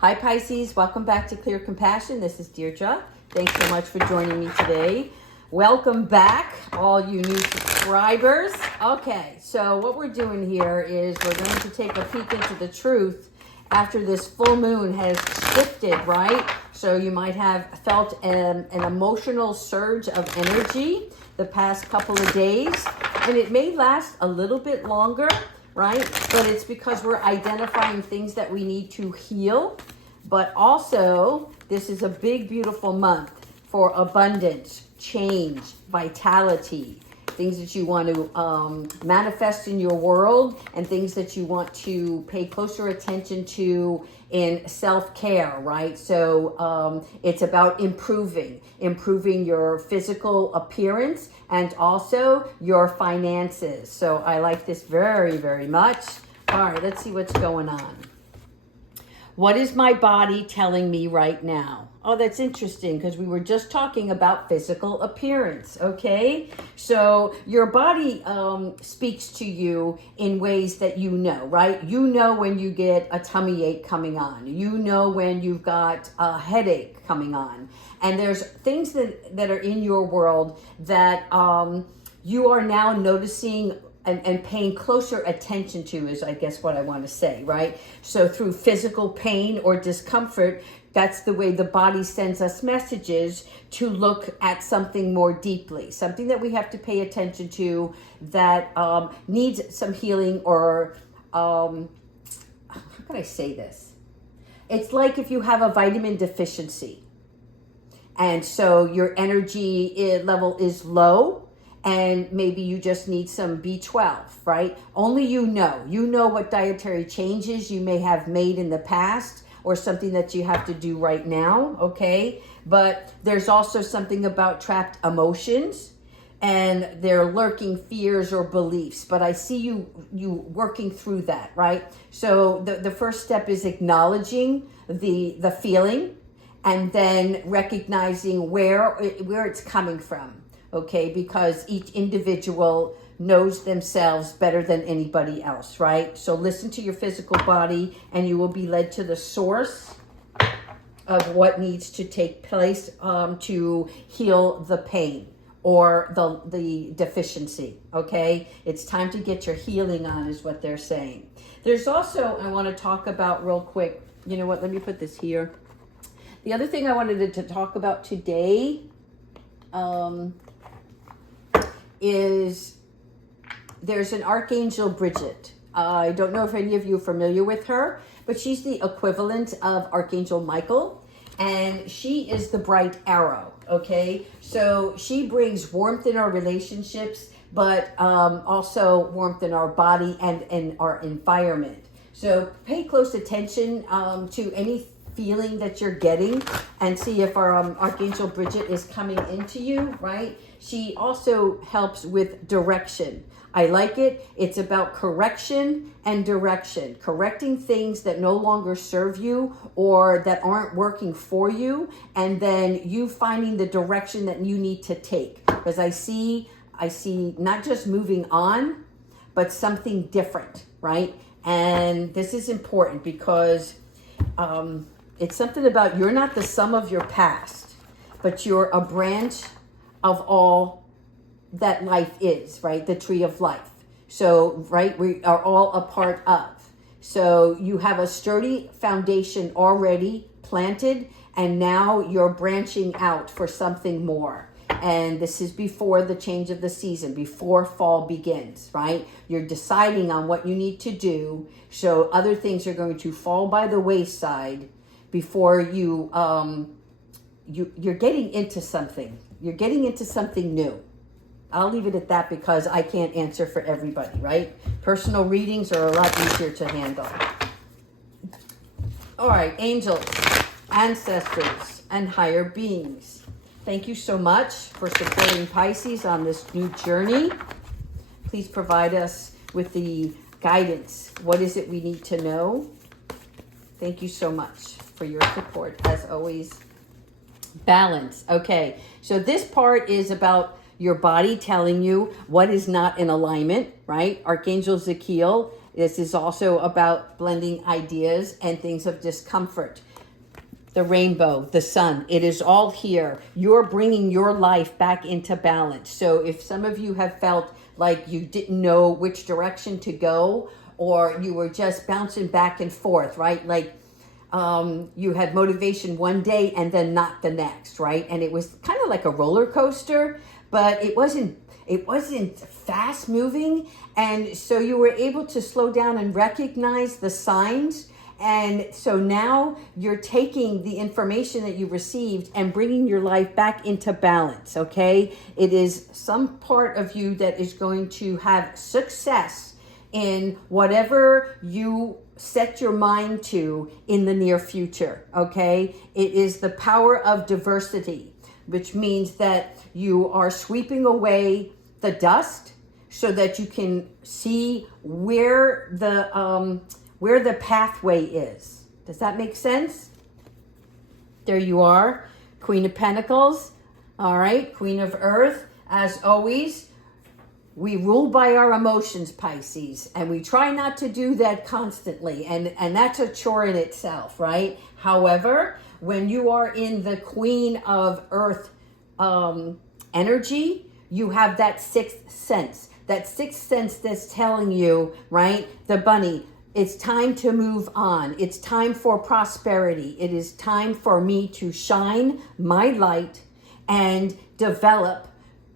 Hi Pisces, welcome back to Clear Compassion. This is Deirdre. Thanks so much for joining me today. Welcome back, all you new subscribers. Okay, so what we're doing here is we're going to take a peek into the truth after this full moon has shifted, right? So you might have felt an emotional surge of energy the past couple of days, and it may last a little bit longer, right? But it's because we're identifying things that we need to heal. But also, this is a big, beautiful month for abundance, change, vitality, things that you want to manifest in your world, and things that you want to pay closer attention to in self-care, right? So it's about improving your physical appearance and also your finances. So I like this very, very much. All right, let's see what's going on. What is my body telling me right now? Oh, that's interesting because we were just talking about physical appearance, okay? So your body speaks to you in ways that you know, right? You know when you get a tummy ache coming on. You know when you've got a headache coming on. And there's things that are in your world that you are now noticing and paying closer attention to, is I guess what I want to say, right? So through physical pain or discomfort, that's the way the body sends us messages to look at something more deeply, something that we have to pay attention to that needs some healing, or how can I say this? It's like if you have a vitamin deficiency and so your energy level is low, and maybe you just need some B12, right? Only you know what dietary changes you may have made in the past or something that you have to do right now, okay? But there's also something about trapped emotions and their lurking fears or beliefs. But I see you working through that, right? So the first step is acknowledging the feeling and then recognizing where it's coming from. Okay, because each individual knows themselves better than anybody else, right? So listen to your physical body and you will be led to the source of what needs to take place to heal the pain or the deficiency, okay? It's time to get your healing on, is what they're saying. There's also, I want to talk about real quick, you know what, let me put this here. The other thing I wanted to talk about today is there's an Archangel Bridget. I don't know if any of you are familiar with her, but she's the equivalent of Archangel Michael, and she is the bright arrow, okay? So she brings warmth in our relationships, but also warmth in our body and in our environment. So pay close attention to any feeling that you're getting and see if our Archangel Bridget is coming into you, right? She also helps with direction. I like it. It's about correction and direction, correcting things that no longer serve you or that aren't working for you, and then you finding the direction that you need to take. Because I see not just moving on, but something different, right? And this is important because it's something about you're not the sum of your past, but you're a branch of all that life is, right? The tree of life. So, right, we are all a part of. So you have a sturdy foundation already planted, and now you're branching out for something more. And this is before the change of the season, before fall begins, right? You're deciding on what you need to do. So other things are going to fall by the wayside before you're getting into something. You're getting into something new. I'll leave it at that because I can't answer for everybody, right? Personal readings are a lot easier to handle. All right, angels, ancestors, and higher beings. Thank you so much for supporting Pisces on this new journey. Please provide us with the guidance. What is it we need to know? Thank you so much for your support, as always. Balance. Okay, so this part is about your body telling you what is not in alignment, right? Archangel Zachiel This is also about blending ideas and things of discomfort. The rainbow, the sun, it is all here. You're bringing your life back into balance. So if some of you have felt like you didn't know which direction to go, or you were just bouncing back and forth, right? Like you had motivation one day and then not the next, right? And it was kind of like a roller coaster, but it wasn't fast moving. And so you were able to slow down and recognize the signs. And so now you're taking the information that you received and bringing your life back into balance, okay? It is some part of you that is going to have success in whatever you set your mind to in the near future, okay? It is the power of diversity, which means that you are sweeping away the dust so that you can see where the pathway is. Does that make sense? There you are, Queen of Pentacles. All right, Queen of Earth. As always, we rule by our emotions, Pisces, and we try not to do that constantly, and that's a chore in itself, right? However, when you are in the Queen of Earth energy, you have that sixth sense. That sixth sense that's telling you, right, the bunny, it's time to move on. It's time for prosperity. It is time for me to shine my light and develop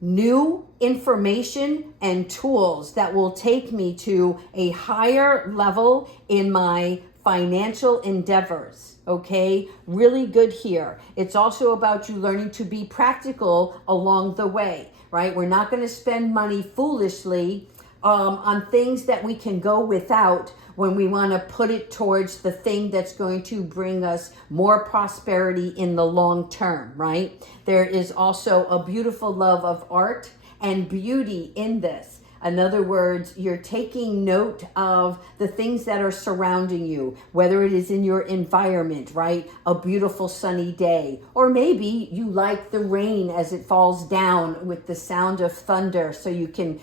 new information and tools that will take me to a higher level in my financial endeavors. Okay, really good here. It's also about you learning to be practical along the way, right? We're not going to spend money foolishly on things that we can go without when we want to put it towards the thing that's going to bring us more prosperity in the long term, right? There is also a beautiful love of art and beauty in this. In other words, you're taking note of the things that are surrounding you, whether it is in your environment, right? A beautiful sunny day, or maybe you like the rain as it falls down with the sound of thunder, so you can,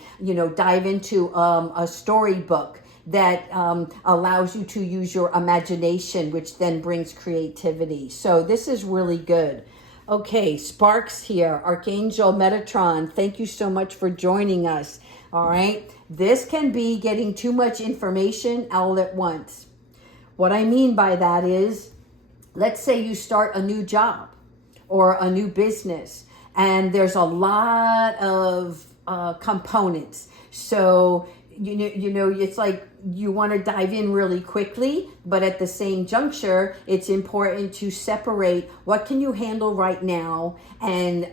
dive into a storybook that allows you to use your imagination, which then brings creativity. So this is really good. Okay, Sparks here, Archangel Metatron, thank you so much for joining us. All right, this can be getting too much information all at once. What I mean by that is, let's say you start a new job or a new business, and there's a lot of components. So, it's like you want to dive in really quickly, but at the same juncture, it's important to separate what can you handle right now and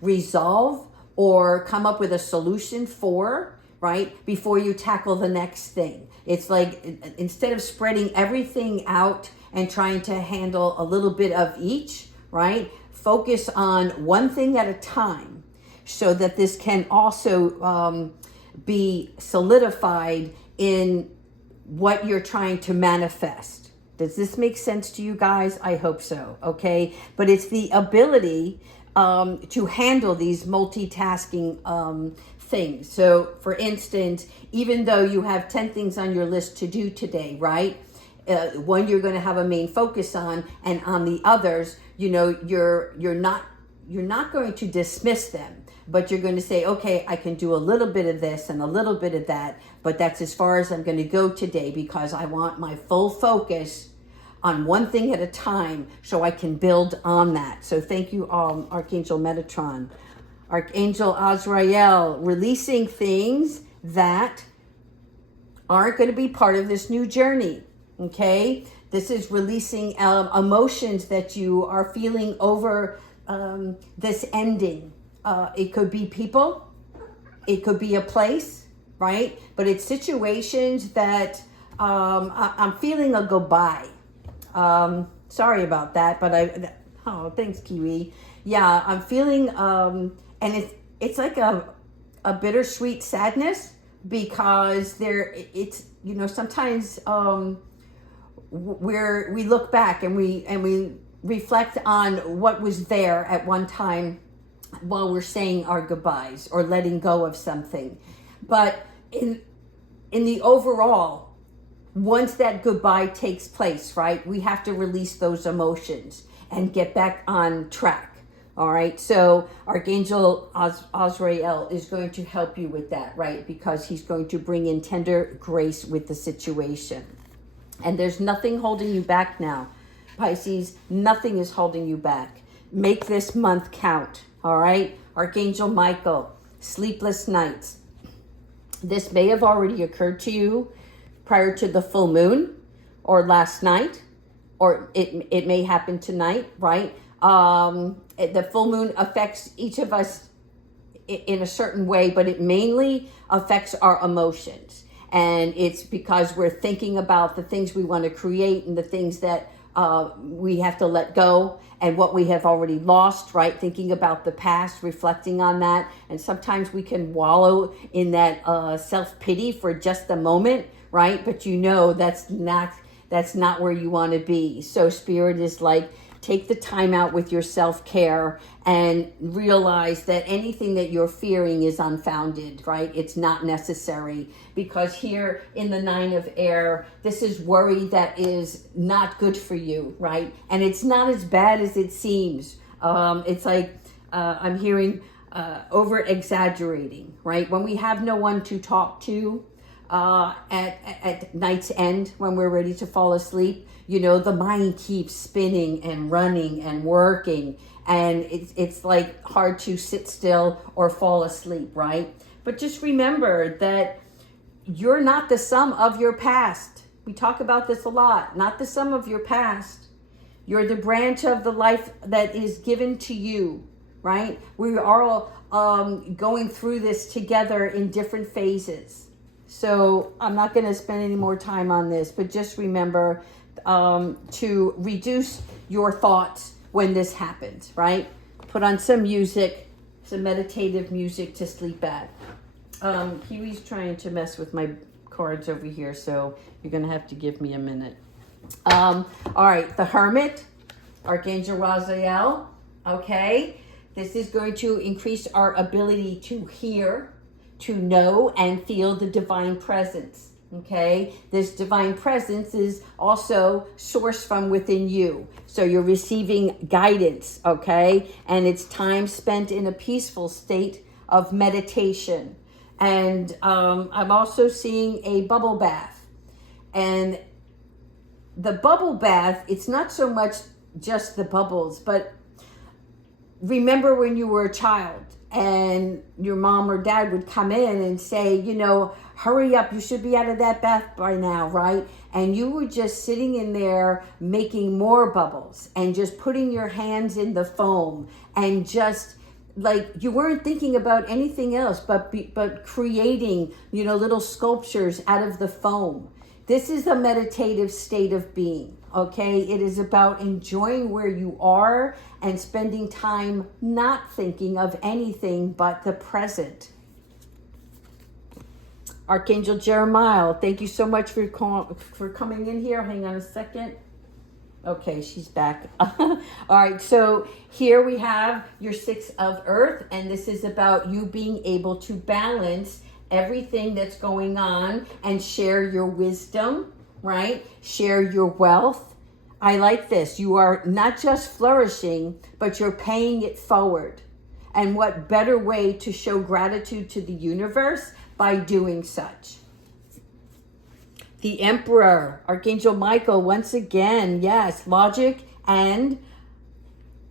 resolve or come up with a solution for, right, before you tackle the next thing. It's like, instead of spreading everything out and trying to handle a little bit of each, right, focus on one thing at a time so that this can also be solidified in what you're trying to manifest. Does this make sense to you guys? I hope so, okay? But it's the ability to handle these multitasking things. So, for instance, even though you have 10 things on your list to do today, right? One you're going to have a main focus on, and on the others, you're not going to dismiss them, but you're going to say, okay, I can do a little bit of this and a little bit of that, but that's as far as I'm going to go today, because I want my full focus on one thing at a time so I can build on that. So thank you, Archangel Metatron. Archangel Azrael, releasing things that aren't going to be part of this new journey, okay? This is releasing emotions that you are feeling over this ending. It could be people, it could be a place, right? But it's situations that I'm feeling a goodbye. Sorry about that, but thanks, Kiwi. Yeah, I'm feeling, and it's like a bittersweet sadness, because sometimes we look back and we reflect on what was there at one time while we're saying our goodbyes or letting go of something. But in the overall, once that goodbye takes place, right, we have to release those emotions and get back on track. All right, so Archangel Azrael is going to help you with that, right? Because he's going to bring in tender grace with the situation. And there's nothing holding you back now, Pisces. Nothing is holding you back. Make this month count, all right? Archangel Michael, sleepless nights. This may have already occurred to you prior to the full moon or last night, or it may happen tonight, right? The full moon affects each of us in a certain way, but it mainly affects our emotions. And it's because we're thinking about the things we want to create and the things that we have to let go and what we have already lost, right? Thinking about the past, reflecting on that. And sometimes we can wallow in that self-pity for just a moment, right? But you know that's not where you want to be. So Spirit is like, take the time out with your self-care and realize that anything that you're fearing is unfounded, right? It's not necessary, because here in the 9 of air, this is worry that is not good for you, right? And it's not as bad as it seems. It's like I'm hearing over exaggerating, right? When we have no one to talk to at night's end, when we're ready to fall asleep, you know, the mind keeps spinning and running and working, and it's like hard to sit still or fall asleep, right? But just remember that you're not the sum of your past. We talk about this a lot. Not the sum of your past. You're the branch of the life that is given to you, right? We are all going through this together in different phases. So I'm not going to spend any more time on this, but just remember to reduce your thoughts when this happens, right? Put on some music, some meditative music to sleep at. Kiwi's trying to mess with my cards over here, so you're going to have to give me a minute. All right, the Hermit, Archangel Raziel, okay? This is going to increase our ability to hear, to know, and feel the divine presence. Okay, this divine presence is also sourced from within you. So you're receiving guidance, okay? And it's time spent in a peaceful state of meditation. And I'm also seeing a bubble bath. And the bubble bath, it's not so much just the bubbles, but remember when you were a child and your mom or dad would come in and say, you know, hurry up, you should be out of that bath by now, right? And you were just sitting in there making more bubbles and just putting your hands in the foam and just like you weren't thinking about anything else but creating, you know, little sculptures out of the foam. This is a meditative state of being, okay? It is about enjoying where you are and spending time not thinking of anything but the present. Archangel Jeremiah, thank you so much for coming in here. Hang on a second. Okay, she's back. All right, so here we have your 6 of Earth, and this is about you being able to balance everything that's going on and share your wisdom, right? Share your wealth. I like this. You are not just flourishing, but you're paying it forward. And what better way to show gratitude to the universe by doing such? The Emperor, Archangel Michael, once again, yes, logic and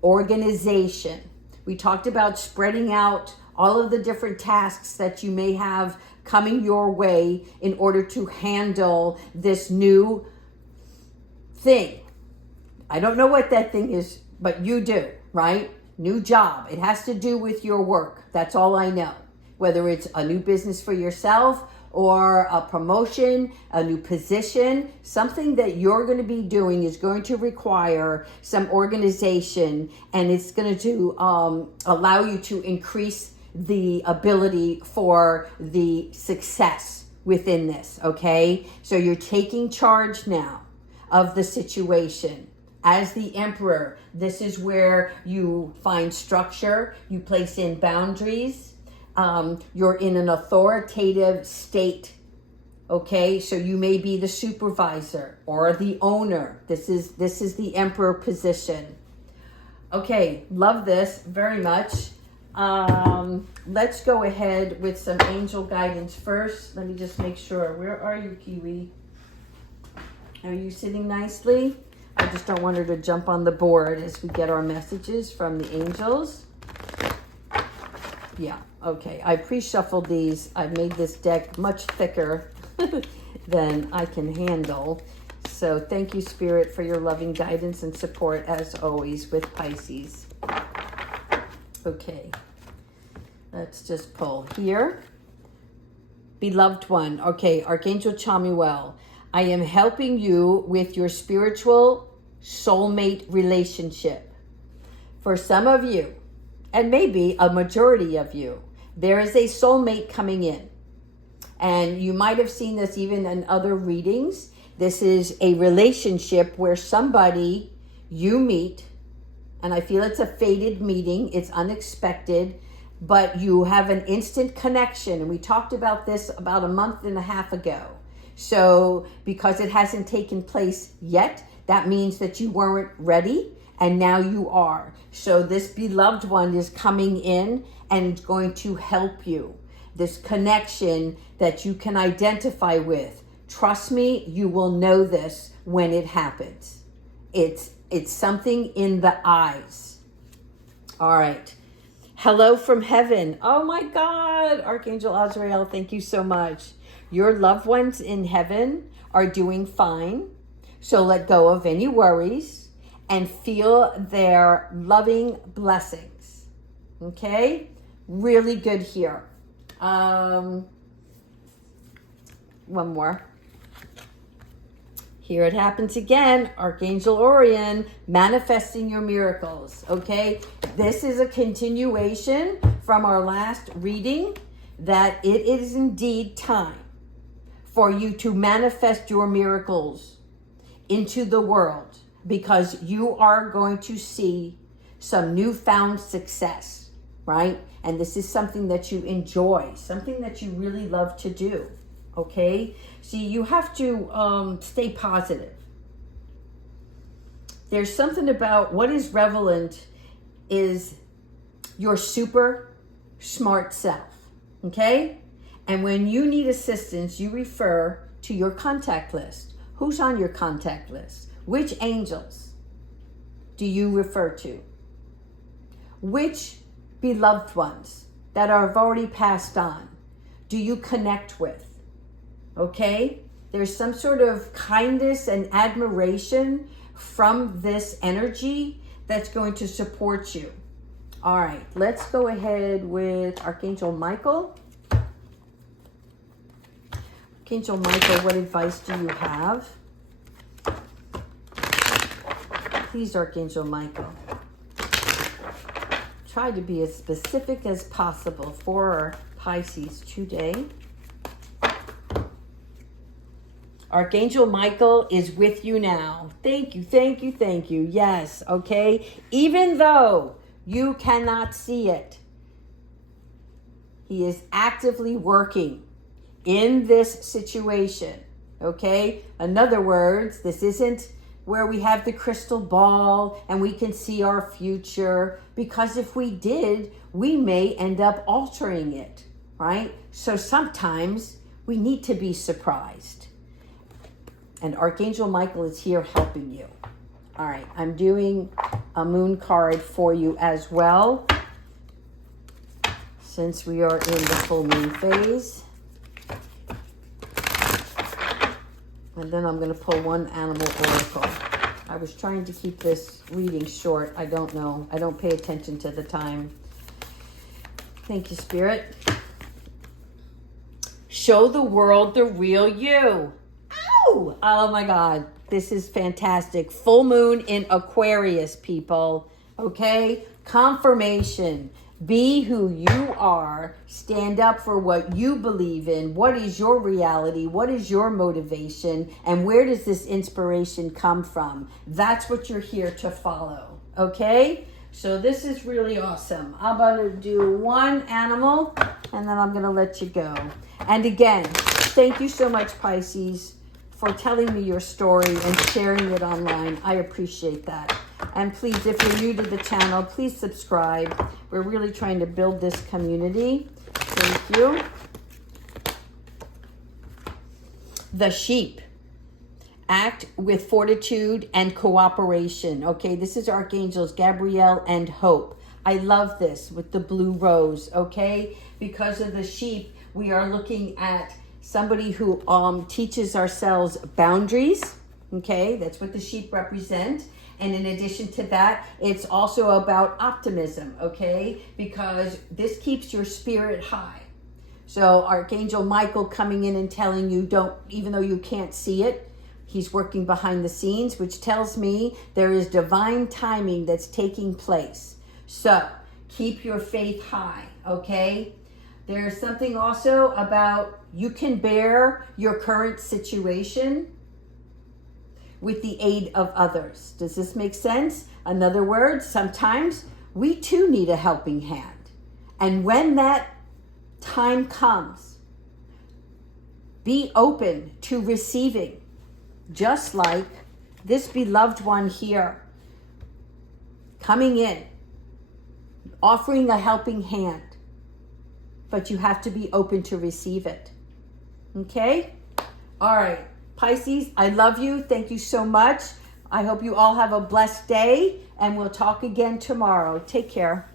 organization. We talked about spreading out all of the different tasks that you may have coming your way in order to handle this new thing. I don't know what that thing is, but you do, right? New job. It has to do with your work. That's all I know. Whether it's a new business for yourself or a promotion, a new position, something that you're going to be doing is going to require some organization, and it's going to allow you to increase the ability for the success within this, okay? So you're taking charge now of the situation. As the Emperor, this is where you find structure, you place in boundaries, you're in an authoritative state Okay, so you may be the supervisor or the owner. This is the emperor position. Okay, love this very much. Let's go ahead with some angel guidance first. Let me just make sure. Where are you, Kiwi? Are you sitting nicely? I just don't want her to jump on the board as we get our messages from the angels. Yeah, okay. I pre-shuffled these. I made this deck much thicker than I can handle. So thank you, Spirit, for your loving guidance and support as always with Pisces. Okay, let's just pull here. Beloved one. Okay, Archangel Chamuel, I am helping you with your spiritual soulmate relationship. For some of you, and maybe a majority of you, there is a soulmate coming in. And you might have seen this even in other readings. This is a relationship where somebody you meet, and I feel it's a fated meeting, it's unexpected, but you have an instant connection. And we talked about this about a month and a half ago. So because it hasn't taken place yet, that means that you weren't ready, and now you are. So this beloved one is coming in and going to help you. This connection that you can identify with. Trust me, you will know this when it happens. It's something in the eyes. All right. Hello from heaven. Oh my God, Archangel Azrael, thank you so much. Your loved ones in heaven are doing fine. So let go of any worries and feel their loving blessings. Okay? Really good here. One more. Here it happens again. Archangel Orion, manifesting your miracles. Okay? This is a continuation from our last reading that it is indeed time for you to manifest your miracles into the world, because you are going to see some newfound success, right? And this is something that you enjoy, something that you really love to do, okay? See, you have to stay positive. There's something about what is relevant is your super smart self, okay? And when you need assistance, you refer to your contact list. Who's on your contact list? Which angels do you refer to? Which beloved ones that have already passed on do you connect with? Okay? There's some sort of kindness and admiration from this energy that's going to support you. All right, let's go ahead with Archangel Michael. Archangel Michael, what advice do you have? Please, Archangel Michael. Try to be as specific as possible for Pisces today. Archangel Michael is with you now. Thank you, thank you, thank you. Yes, okay. Even though you cannot see it, he is actively working in this situation, okay? In other words, this isn't where we have the crystal ball and we can see our future, because if we did, we may end up altering it, right? So sometimes we need to be surprised. And Archangel Michael is here helping you. All right, I'm doing a moon card for you as well, since we are in the full moon phase. And then I'm going to pull one animal oracle. I was trying to keep this reading short. I don't know. I don't pay attention to the time. Thank you, Spirit. Show the world the real you. Ow! Oh my God. This is fantastic. Full moon in Aquarius, people. Okay? Confirmation. Be who you are. Stand up for what you believe in. What is your reality? What is your motivation? And where does this inspiration come from? That's what you're here to follow. Okay? So this is really awesome. I'm going to do one animal and then I'm going to let you go. And again, thank you so much, Pisces, for telling me your story and sharing it online. I appreciate that. And please, if you're new to the channel, please subscribe. We're really trying to build this community. Thank you. The sheep. Act with fortitude and cooperation. Okay, this is Archangels Gabrielle and Hope. I love this with the blue rose, okay? Because of the sheep, we are looking at somebody who teaches ourselves boundaries, okay? That's what the sheep represent. And in addition to that, it's also about optimism, okay? Because this keeps your spirit high. So Archangel Michael coming in and telling you, don't, even though you can't see it, he's working behind the scenes, which tells me there is divine timing that's taking place. So keep your faith high, okay? There's something also about you can bear your current situation with the aid of others. Does this make sense? In other words, sometimes we too need a helping hand. And when that time comes, be open to receiving. Just like this beloved one here, coming in, offering a helping hand, but you have to be open to receive it. Okay? All right. Pisces, I love you. Thank you so much. I hope you all have a blessed day, and we'll talk again tomorrow. Take care.